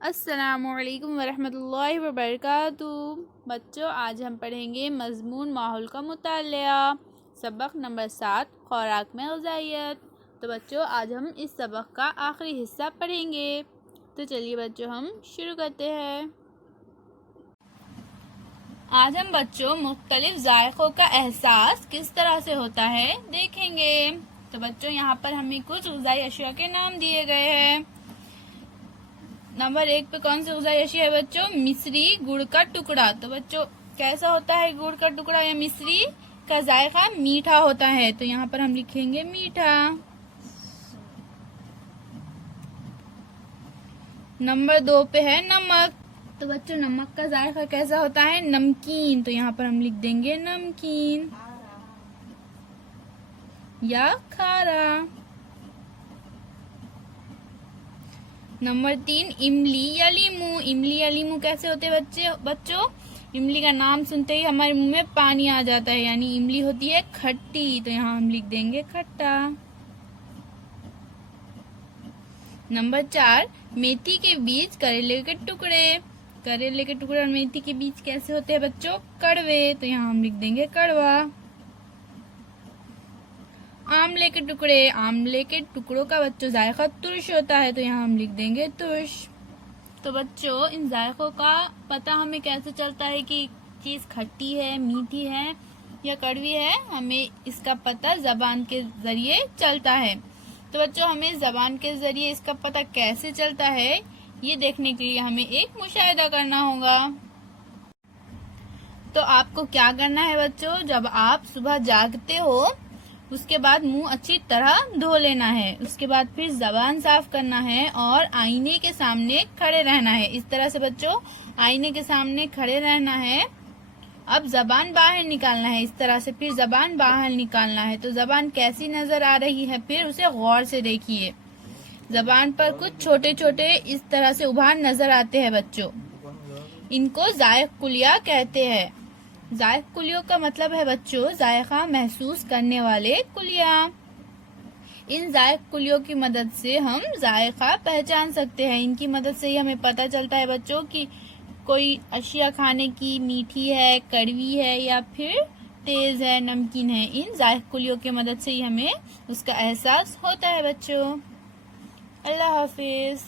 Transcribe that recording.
अस्सलामुअलैकुम वरहमतुल्लाहि वबरकातुहू। बच्चों, आज हम पढ़ेंगे मज़मून माहौल का मुतालिया, सबक नंबर 7 खुराक में ग़िज़ाइयत। तो बच्चों, आज हम इस सबक का आखिरी हिस्सा पढ़ेंगे। तो चलिए बच्चों, हम शुरू करते हैं। आज हम बच्चों मुख्तलिफ ज़ायक़ों का एहसास किस तरह से होता है देखेंगे। तो बच्चों, यहाँ पर हमें कुछ ग़िज़ाई अशिया के नाम दिए गए हैं। नंबर 1 पे कौन सी ग़िज़ाई अशिया है बच्चों? मिश्री, गुड़ का टुकड़ा। तो बच्चों, कैसा होता है गुड़ का टुकड़ा या मिश्री का जायका? मीठा होता है। तो यहाँ पर हम लिखेंगे मीठा। नंबर 2 पे है नमक। तो बच्चों, नमक का जायका कैसा होता है? नमकीन। तो यहाँ पर हम लिख देंगे नमकीन या खारा। नंबर 3 इमली या लीमू। इमली या लीमू कैसे होते हैं बच्चों? इमली का नाम सुनते ही हमारे मुंह में पानी आ जाता है, यानी इमली होती है खट्टी। तो यहाँ हम लिख देंगे खट्टा। नंबर 4 मेथी के बीज, करेले के टुकड़े। करेले के टुकड़े और मेथी के बीज कैसे होते हैं बच्चों? कड़वे। तो यहाँ हम लिख देंगे कड़वा। आमले के टुकड़े। आमले के टुकड़ों का बच्चों जायका तुर्श होता है। तो यहाँ हम लिख देंगे तुर्श। तो बच्चों, इन जायकों का पता हमें कैसे चलता है कि चीज खट्टी है, मीठी है या कड़वी है? हमें इसका पता जबान के जरिए चलता है। तो बच्चों, हमें जबान के जरिए इसका पता कैसे चलता है, ये देखने के लिए हमें एक मुशाहिदा करना होगा। तो आपको क्या करना है बच्चों? जब आप सुबह जागते हो, उसके बाद मुंह अच्छी तरह धो लेना है। उसके बाद फिर जबान साफ करना है और आईने के सामने खड़े रहना है। इस तरह से बच्चों, आईने के सामने खड़े रहना है। अब जबान बाहर निकालना है। इस तरह से फिर जबान बाहर निकालना है। तो जबान कैसी नजर आ रही है, फिर उसे गौर से देखिए। जबान पर कुछ छोटे छोटे इस तरह से उभार नजर आते हैं बच्चों। इनको जायक कुलिया कहते हैं। जायक कुलियों का मतलब है बच्चों जायका महसूस करने वाले कुलिया। इन जायक कुलियों की मदद से हम जायका पहचान सकते हैं। इनकी मदद से ही हमें पता चलता है बच्चों कि कोई अशिया खाने की मीठी है, कड़वी है या फिर तेज है, नमकीन है। इन जायक कुलियों की मदद से ही हमें उसका एहसास होता है बच्चों। अल्लाह हाफिज।